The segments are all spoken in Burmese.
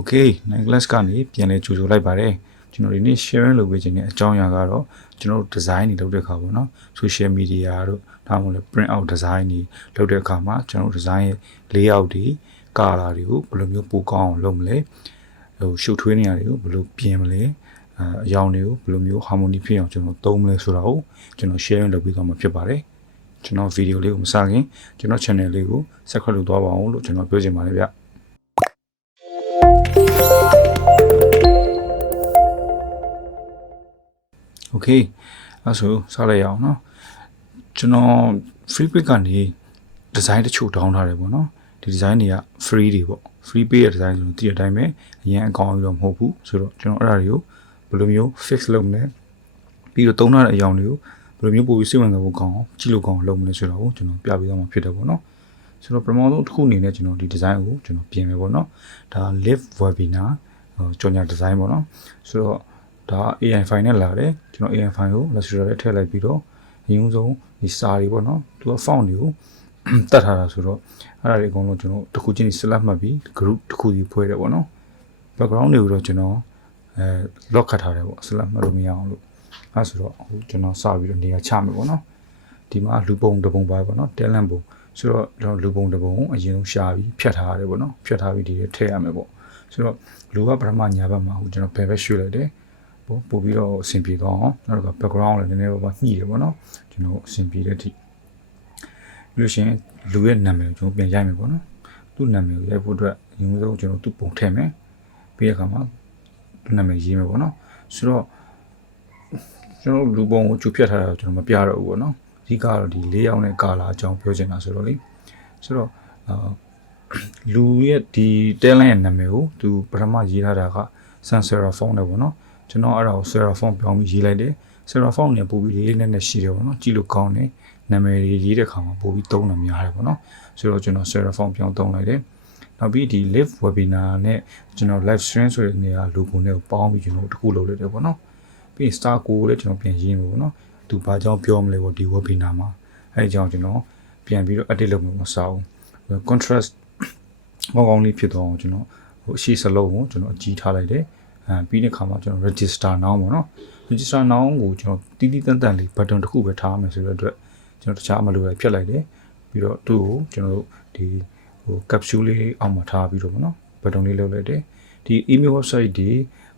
Okay နိုင် class ကနေပြန်လဲကြိုဆိုလိုက်ပါတယ်ကျွန်တော်ဒီနေ့ sharing လုပ်ပေးခြင်းတဲ့အကြောင်းအရာကတော့ကျွန်တော်တို့ design တွေလုပ်တဲ့အခါပေါ့နော် social media တို့ဒါမှမဟုတ် print out design တွေလုပ်တဲ့အခါမှာကျွန်တော်တို့ design ရဲ့ layout တွေ color တွေကိုဘယ်လိုမျိုးပိုကောင်းအောင်လုပ်မလဲဟို show ထွေးနေရတွေကိုဘယ်လိုပြင်မလဲအရောင်တွေကိုဘယ်လိုမျိုး harmony ဖြစ်အောင်ကျွန်တော်သုံးမလဲဆိုတာကိုကျွန်တော် sharing လုပ်ပေးသွားမှာဖြစ်ပါတယ်ကျွန်တော် video လေးကိုမစခင်ကျွန်တော် channel လေးကို subscribe လုပ်သွားပါအောင်လို့ကျွန်တော်ပြောချင်ပါတယ်ဗျโอเคအဲ့ဆိုစလိုက်ရအောင်เนาะကျွန်တော် free pick ကနေ design တချို့ down ထားတယ်ပေါ့เนาะဒီ design တွေက free တွေပေါ့ free pay ရဲ့ design ဆိုတော့ဒီအတိုင်းပဲအရင်အကောင်းကြီးတော့မဟုတ်ဘူးဆိုတော့ကျွန်တော်အဲ့ဒါတွေကိုဘယ်လိုမျိုး fix လုပ်မလဲပြီးတော့သုံးထားတဲ့အရာတွေကိုဘယ်လိုမျိုးပို့ပြီးစိတ်ဝင်စားဖို့ကောင်းအောင်ကြည့်လို့ကောင်းအောင်လုပ်မလဲဆိုတော့ကျွန်တော်ပြပေးသွားမှာဖြစ်တယ်ပေါ့เนาะဆိုတော့ပထမဆုံးတစ်ခုအနေနဲ့ကျွန်တော်ဒီ design ကိုကျွန်တော်ပြင်မယ်ပေါ့เนาะဒါ live webinar ကြော်ညာ design ပေါ့เนาะဆိုတော့ဒါ AI file နဲ့လာတယ်ကျွန်တော် AI file ကို Illustrator ထဲထည့်လိုက်ပြီးတော့အရင်ဆုံးဒီစာတွေပေါ့เนาะသူက font တွေကိုတတ်ထားတာဆိုတော့အဲ့ဒါတွေအကုန်လုံးကျွန်တော်တစ်ခုချင်း select မှတ်ပြီး group တစ်ခုစီဖွဲ့တယ်ပေါ့เนาะ background တွေကိုတော့ကျွန်တော်lock ခတ်ထားတယ်ပေါ့ select မှတ်လို့မရအောင်လို့အဲ့ဆိုတော့ကျွန်တော်စပြီးတော့နေရာချမယ်ပေါ့เนาะဒီမှာလူပုံတစ်ပုံပါပေါ့เนาะ talent ပုံဆိုတော့ကျွန်တော်လူပုံတစ်ပုံအရင်ဆုံးရှာပြီးဖြတ်ထားရတယ်ပေါ့เนาะဖြတ်ထားပြီးဒီထဲထည့်ရမယ်ပေါ့ဆိုတော့လူကပထမညာဘက်မှာကျွန်တော်ဘယ်ဘက်ရွှေ့လိုက်တယ်ပို့ပြီးတော့အဆင်ပြေတော့အောင်နောက်တော့ background လည်းနည်းနည်းပါညှိတယ်ပေါ့နော်ကျွန်တော်အဆင်ပြေတဲ့အထိပြီးလို့ရှိရင်လူရဲ့နာမည်ကိုကျွန်တော်ပြန်ရိုက်မယ်ပေါ့နော်သူ့နာမည်ကိုရိုက်ဖို့အတွက်အရင်ဆုံးကျွန်တော်သူ့ပုံထည့်မယ်ပြီးတဲ့အခါမှာသူ့နာမည်ရေးမယ်ပေါ့နော်ဆိုတော့ကျွန်တော်လူပုံကိုကျူဖြတ်ထားတာကျွန်တော်မပြတော့ဘူးပေါ့နော်အဓိကတော့ဒီ၄ယောက်နဲ့ကာလာအကြောင်းပြောချင်တာဆိုတော့လေဆိုတော့လူရဲ့ဒီ talent ရဲ့နာမည်ကိုသူပထမရေးထားတာက Sensora phone နဲ့ပေါ့နော်ကျွန်တော်အဲ့ဒါကို Sensora phone ပြောင်းပြီးရေးလိုက်တယ် Sensora phone နဲ့ပို့ပြီးလေးနဲ့ရှိတယ်ပေါ့နော်ကြည့်လို့ကောင်းတယ်နာမည်ရေးတဲ့ခါမှာပို့ပြီးသုံးတာများတယ်ပေါ့နော်ဆိုတော့ကျွန်တော် Sensora phone ပြောင်းသုံးလိုက်တယ်နောက်ပြီးဒီ live webinar နဲ့ကျွန်တော် live stream ဆိုတဲ့နေရာ logo နဲ့ကိုပေါင်းပြီးကျွန်တော်တခုလုပ်လိုက်တယ်ပေါ့နော်ပြီး star ကိုလည်းကျွန်တော်ပြန်ရေးမယ်ပေါ့နော်သူဘာကြောင့်ပြောမလဲပေါ့ဒီ webinar မှာအဲ့အကြောင်းကျွန်တော်ပြန်ပြီးတော့ edit လုပ်မှာမစားဘူး contrast ကောင်းလေးဖြစ်တော့ကျွန်တော်ဟိုအရှိစလုံးကိုကျွန်တော်အကြီးထားလိုက်တယ်ပြီးတဲ့ခါမှာကျွန်တော် register now ပေါ့နော် register now ကိုကျွန်တော်တီးတီးတန်းတန်းလေး button တစ်ခုပဲထားမယ်ဆိုတဲ့အတွက်ကျွန်တော်တခြားအမလို့ဖြတ်လိုက်တယ်ပြီးတော့သူ့ကိုကျွန်တော်တို့ဒီဟို capsule လေးအောက်မှာထားပြီးတော့ပေါ့နော် button လေးလုပ်လိုက်တယ်ဒီ email website တွေ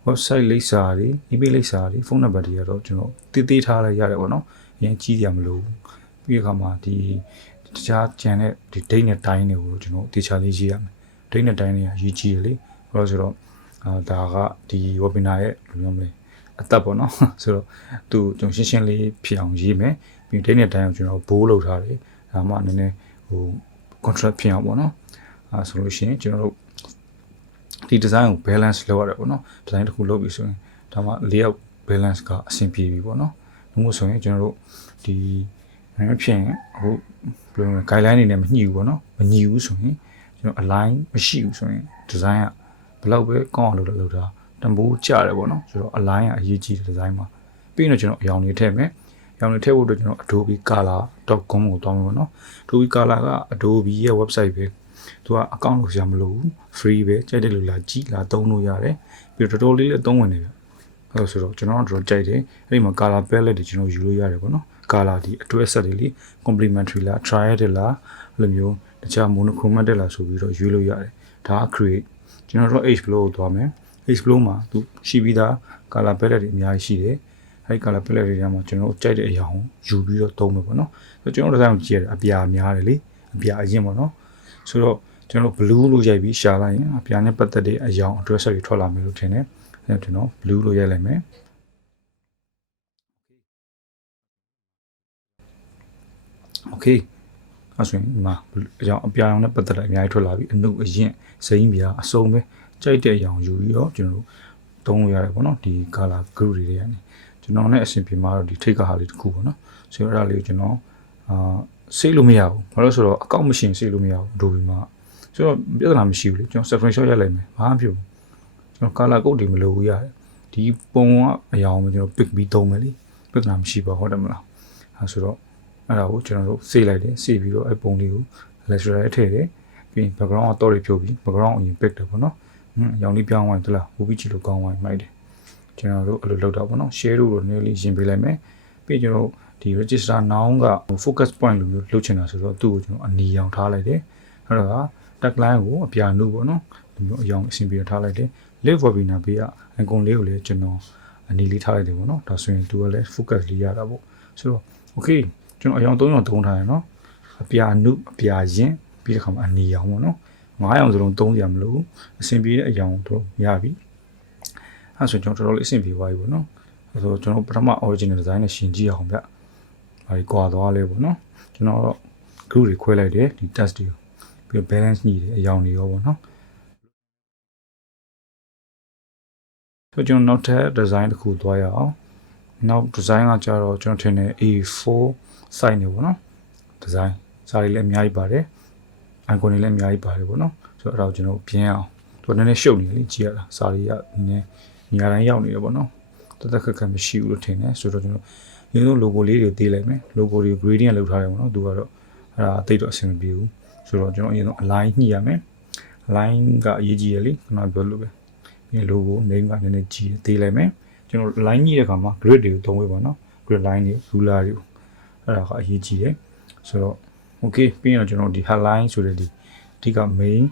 website လိပ်စာတွေ email လိပ်စာတွေ ဖုန်းနံပါတ်တွေကတော့ကျွန်တော်တည်တည်ထားလိုက်ရတယ်ပေါ့နော်အရင်ကြီးကြမလို့ပြီးတဲ့ခါမှာဒီတခြားကျန်တဲ့ဒီ date နဲ့ time တွေကိုကျွန်တော်တေချာလေးရေးရမယ် date နဲ့ time တွေကရေးကြည့်ရလေဘာလို့ဆိုတော့ဒါကဒီ webinar ရဲ့ဘယ်လိုမျိုးမလဲအသက်ပေါ့နော်ဆိုတော့သူကျွန်တော်ရှင်းရှင်းလေးဖြစ်အောင်ရေးမယ်ပြီး date နဲ့ time ကိုကျွန်တော်ဘိုးလုပ်ထားတယ်ဒါမှနည်းနည်းဟို contract ဖြစ်အောင်ပေါ့နော်ဆိုလို့ရှိရင်ကျွန်တော်တို့ဒီ design ကို balance လုပ်ရတယ်ပေါ့နော် design တစ်ခုလုပ်ပြီးဆိုရင်ဒါမှ layout balance ကအဆင်ပြေပြီပေါ့နော်ဒါမှမဟုတ်ဆိုရင်ကျွန်တော်တို့ဒီမဖြစ်ရင်ဟိုဘယ်လိုလဲ guideline တွေနဲ့မညှိဘူးပေါ့နော်မညီဘူးဆိုရင်ကျွန်တော် align မရှိဘူးဆိုရင် design ကဘယ်လောက်ပဲကောင်းအောင်လုပ်တာတန်ဖိုးကျတယ်ပေါ့နော်ဆိုတော့ align ကအရေးကြီးတဲ့ design မှာပြီးရင်ကျွန်တော်အရောင်တွေထည့်မယ်အရောင်တွေထည့်ဖို့အတွက်ကျွန်တော် adobe color.com ကိုတောင်းမယ်ပေါ့နော် adobe color က adobe ရဲ့ website ပဲသူက account လုပ်ရမလို့ free ပဲကြိုက်တဲ့လူလာကြည့်လာသုံးလို့ရတယ်ပြီးတော့တော်တော်လေးလည်းသုံးဝင်နေပြီအဲ့လိုဆိုတော့ကျွန်တော်တို့ကြိုက်တယ်အဲ့ဒီမှာ color palette တွေကျွန်တော်ယူလို့ရတယ်ပေါ့နော် color ဒီအတွဲဆက်တွေလေ complementary လား triad လားအဲ့လိုမျိုးတခြား monochromatic လားဆိုပြီးတော့ယူလို့ရတယ်ဒါ create ကျွန်တော်တို့ H flow ကိုသွားမယ် H flow မှာသူရှိပြီးသား color palette တွေအများကြီးရှိတယ်အဲ့ဒီ color palette တွေထဲမှာကျွန်တော်တို့ကြိုက်တဲ့အရာကိုယူပြီးတော့သုံးမယ်ပေါ့နော်ဆိုတော့ကျွန်တော်တို့ design ကိုကြည့်ရတယ်အပြာများတယ်လေအပြာအရင်ပေါ့နော်ဆိုတော့ကျွန်တော် blue လို့ရိုက်ပြီးရှာလိုက်ရင်အပြာနဲ့ပတ်သက်တဲ့အရာအတွေ့အဆက်တွေထွက်လာမယ်လို့ထင်တယ်အဲ့တော့ကျွန်တော် blue လို့ရိုက်လိုက်မယ်โอเคအဲ့ဆိုရင်ဒီမှာအကြောင်းအပြာရောင်နဲ့ပတ်သက်တဲ့အများကြီးထွက်လာပြီအနုအရင်စိမ်းပြာအစုံပဲကြိုက်တဲ့အရာကိုယူပြီးတော့ကျွန်တော်တို့သုံးလို့ရတယ်ပေါ့နော်ဒီ color group တွေကနေကျွန်တော်နဲ့အဆင်ပြေမှာတော့ဒီထိတ်ကဟာလေးတစ်ခုပေါ့နော်ဆိုတော့အဲ့ဒါလေးကိုကျွန်တော်စိတ်လို့မရဘူးဘာလို့ဆိုတော့အကောင့်မရှင်စိတ်လို့မရဘူး Adobe မှာဆိုတော့ပြဿနာမရှိဘူးလေကျွန်တော် screenshot ရိုက်လိုက်မယ်ဘာမှမဖြစ်ဘူးကျွန်တော် color code တွေမလိုဘူးရတယ်ဒီပုံကအရာကိုကျွန်တော် pick ပြီးသုံးမယ်လေပြဿနာမရှိပါဟုတ်တယ်မလားအဲဆိုတော့အဲ့ဒါကိုကျွန်တော်တို့စေးလိုက်တယ်စေးပြီးတော့အဲ့ပုံလေးကို Illustrator ထည့်တယ်ပြီးရင် background ကတော့တွေဖြုတ်ပြီး background အရင် pick တယ်ပေါ့နော် ရောင်လေးပြောင်းသွားတယ်လားဘူပြီးကြည့်လို့ကောင်းသွားပြီမိုက်တယ်ကျွန်တော်တို့အဲ့လိုလုပ်တာပေါ့နော် share လို့နည်းလေးရှင်းပေးလိုက်မယ်ပြီးကျွန်တော်ဒီ register noun က focus point လိုမျိုးလုပ်ချင်တာဆိုတော့သူ့ကိုကျွန်တော်အနီရောင်ထားလိုက်တယ်အဲ့တော့ tagline ကိုအပြာနုပေါ့နော်ဒီမျိုးအရောင်အဆင်ပြေထားလိုက်တယ် live webinar ပေးက icon လေးကိုလည်းကျွန်တော်အနီလေးထားလိုက်တယ်ပေါ့နော်ဒါဆိုရင်သူကလည်း focus လေးရတာပေါ့ဆိုတော့ okay ကျွန်တော်အရောင်3ရောင်သုံးထားတယ်နော်အပြာနုအပြာရင်ပြီးတဲ့ခါမှာအနီရောင်ပေါ့နော်9ရောင်စလုံးသုံးရမလို့အဆင်ပြေတဲ့အရောင်တို့ရပြီအဲ့ဆိုကျွန်တော်တော်တော်လေးအဆင်ပြေသွားပြီပေါ့နော်အဲ့ဆိုကျွန်တော်ပထမ original design နဲ့ရှင်ကြည့်အောင်ဗျဘာကြီးကွာသွားလဲပေါ့နော်ကျွန်တော်တော့ group တွေခွဲလိုက်တယ်ဒီ test တွေပြီး balance ညှိတယ်အရောင်တွေရောပေါ့နော်ဆိုကျွန်တော်နောက်ထပ် design တစ်ခုသွားရအောင်နောက် design ကကြတော့ကျွန်တော်ထင်တယ် A4 size နေပေါ့နော် design စာတွေလည်းအများကြီးပါတယ် icon တွေလည်းအများကြီးပါတယ်ပေါ့နော်ဆိုတော့အဲ့ဒါကိုကျွန်တော်ပြင်အောင်သူကနည်းနည်းရှုပ်နေတယ်လေကြည့်ရတာစာတွေကနည်းနည်းညာတိုင်းရောက်နေတယ်ပေါ့နော်တက်ခက်ခက်မရှိဘူးလို့ထင်တယ်ဆိုတော့ကျွန်တော်ရင်းဆုံး logo လေးတွေသေးလိုက်မယ် logo တွေ gradient လောက်ထားတယ်ပေါ့နော်သူကတော့အဲ့ဒါအသိတော့အဆင်မပြေဘူးဆိုတော့ကျွန်တော်အရင်ဆုံး align ညှိရမယ် align ကအရေးကြီးရလေခဏပြောလို့ပဲပြီး logo name ကနည်းနည်းကြီးသေးလိုက်မယ်ကျွန်တော် line ညှိတဲ့အခါမှာ grid တွေကိုသုံးဝေးပါနော် grid line တွေ ruler တွေအဲ့ဒါကအရေးကြီးတယ်ဆိုတော့ okay ပြီးရင်ကျွန်တော်ဒီ headline ဆိုတဲ့ဒီအဓိက main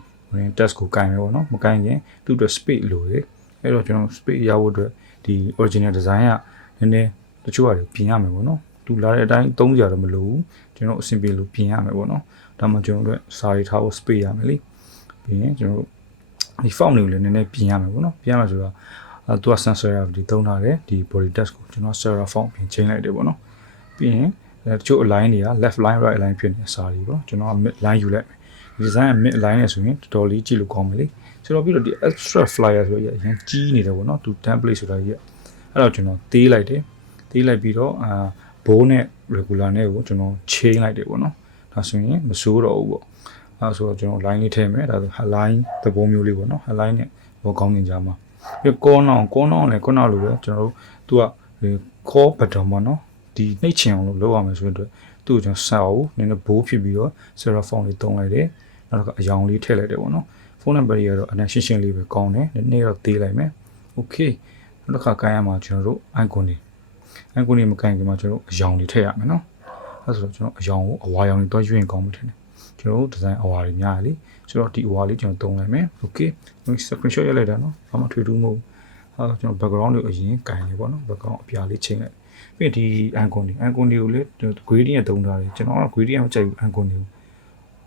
text ကိုကင်မယ်ပေါ့နော်မကင်ရင်သူ့အတွက် space လိုတယ်အဲ့တော့ကျွန်တော် space ရဖို့အတွက်ဒီ original design ကနည်းနည်းတချို့ဟာတွေပြင်ရမယ်ပေါ့နော်သူလာတဲ့အတိုင်းသုံးကြတော့မလိုဘူးကျွန်တော်အဆင်ပြေလို့ပြင်ရမယ်ပေါ့နော်ဒါမှကျွန်တော်တို့စာရေးထားဖို့ space ရမယ်လေပြီးရင်ကျွန်တော်တို့ဒီ font တွေကိုလည်းနည်းနည်းပြင်ရမယ်ပေါ့နော်ပြင်ရမယ်ဆိုတော့သူက sans serif ဒီသုံးထားတယ်ဒီ body text ကိုကျွန်တော် serif font ပြင်ချိန်လိုက်တယ်ပေါ့နော်ပြီးရင်တချို့ align တွေက left line right line ဖြစ်နေစာတွေပေါ့ကျွန်တော်က mid line ယူလိုက်မယ်ဒီ design က mid line နဲ့ဆိုရင်တော်တော်လေးကြည့်လို့ကောင်းမယ်လေဆိုတော့ပြီးတော့ဒီ extra flyer ဆိုရအရင်ကြီးနေတယ်ပေါ့နော်သူ template ဆိုတာကြီးအဲ့တော့ကျွန်တော်သေးလိုက်တယ်သေးလိုက်ပြီးတော့ဘိုးနဲ့ regular နဲ့ကိုကျွန်တော် chain လိုက်တယ်ပေါ့နော်ဒါဆိုရင်မစိုးတော့ဘူးပေါ့အဲ့ဆိုတော့ကျွန်တော် line လေးထည့်မယ်ဒါဆို headline သဘောမျိုးလေးပေါ့နော် headline နဲ့ဘောကောင်းနေကြမှာပြီး corner လည်းခုနလိုပဲကျွန်တော်တို့သူက core button ပေါ့နော်ဒီနှိပ်ချင်အောင်လုပ်ရမယ်ဆိုတော့သူ့ကိုကျွန်တော်ဆက်အောင်နည်းနည်းဘိုးဖြစ်ပြီးတော့ serif font လေးတုံးလိုက်တယ်နောက်တော့အရောင်လေးထည့်လိုက်တယ်ပေါ့နော်ဖုန်းနံပါတ်တွေကတော့အနက်ရှင်းရှင်းလေးပဲကောင်းတယ်နည်းနည်းတော့သေးလိုက်မယ်โอเคနောက်တစ်ခါကိုင်းရမှာကျွန်တော်တို့ icon တွေမကိုင်းခင်မှာကျွန်တော်တို့အရောင်တွေထည့်ရမယ်နော်အဲဆိုတော့ကျွန်တော်အရောင်ကိုအဝါရောင်တွေတွားရွှေ့ကောင်းမှထင်တယ်ကျွန်တော်တို့ design အဝါတွေများတယ်လေဆိုတော့ဒီအဝါလေးကျွန်တော်တုံးလိုက်မယ်โอเค screenshot ရလိုက်တာနော်ဘာမှထွေထူးမဟုတ်ဘူးအဲကျွန်တော် background တွေအရင်ကိုင်းနေပေါ့နော် background အပြာလေးချိန်လိုက်ပြီးဒီ icon တွေကိုလည်း gradient သုံးထားတယ်ကျွန်တော်က gradient မကြိုက်ဘူး icon တွေကို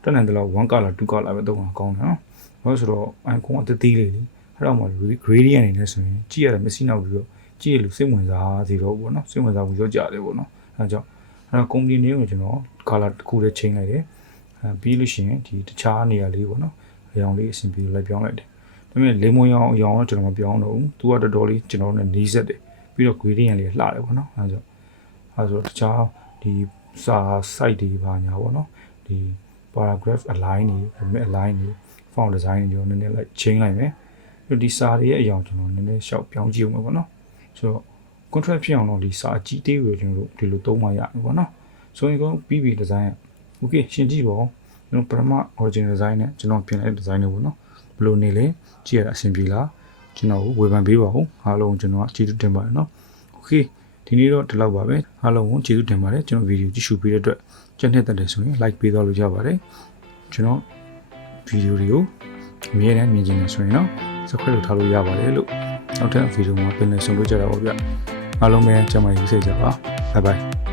တက်နိုင်တယ်လို့1 color 2 color ပဲသုံးတာကောင်းတယ်နော်ဘာလို့ဆိုတော့ icon အသေးလေးလေအဲ့တော့မှ gradient အနေနဲ့ဆိုရင်ကြည့်ရတာမစီနောက်ပြီးတော့ကြည့်ရလို့စိတ်ဝင်စားစေတော့ပေါ့နော်စိတ်ဝင်စားမှုရောကြတယ်ပေါ့နော်အဲကြောင့်အဲ့တော့ company name ကိုကျွန်တော် color တစ်ခုလေးချိန်လိုက်တယ်ပြီးလို့ရှိရင်ဒီတခြားနေရာလေးပေါ့နော်အရောင်လေးအဆင်ပြေလိုက်ပြောင်းလိုက်တယ်ဒါပေမဲ့လေမွန်ရောင်အရောင်တော့ကျွန်တော်မပြောင်းတော့ဘူးသူကတော်တော်လေးကျွန်တော်နဲ့နီးစပ်တယ်ပြီးတော့ gradient လေးလှတယ်ပေါ့နော်အဲကြောင့်အဲဆိုတခြားဒီစာ site တွေပါညာပေါ့နော်ဒီ paragraph align တွေ align တွေ font design တွေကျွန်တော်နည်းနည်းလိုက်ချိန်လိုက်မယ်ပြီးဒီစာတွေရဲ့အရောင်ကျွန်တော်နည်းနည်းရှောက်ပြောင်းကြည့်အောင်ပေါ့နော်ဆိုတော့ contract ဖြစ်အောင်တော့ဒီစာအကြီးသေးကိုကျွန်တော်တို့ဒီလိုသုံးမှရမယ်ပေါ့နော်ဆိုရင်တော့ပြီးပြီ design က okay ရှင်းကြည့်ပါဦးကျွန်တော်ပထမ original design နဲ့ကျွန်တော်ပြင်လိုက်တဲ့ design တွေပေါ့နော်ဘယ်လိုနေလဲကြည့်ရတာအဆင်ပြေလားကျွန်တော်ဝေဖန်ပေးပါဦးအားလုံးကျွန်တော်ကကျေးဇူးတင်ပါတယ်နော် okay ဒီနေ့တော့ဒီလောက်ပါပဲအားလုံးကိုကျေးဇူးတင်ပါတယ်ကျွန်တော်ဗီဒီယိုကြည့်ရှုပေးတဲ့အတွက်ကြက်နှစ်သက်တယ်ဆိုရင် like ပေးသွားလို့ရပါတယ်ကျွန်တော်ဗီဒီယိုတွေကိုအမြဲတမ်းမြင်ချင်တယ်ဆိုရင်တော့ subscribe လုပ်ထားလို့ရပါတယ်လို့နောက်ထပ်ဗီဒီယိုမှာပြန်လည်ဆုံတွေ့ကြတာပေါ့ဗျအားလုံးပဲကျမရေးစေကြပါ bye bye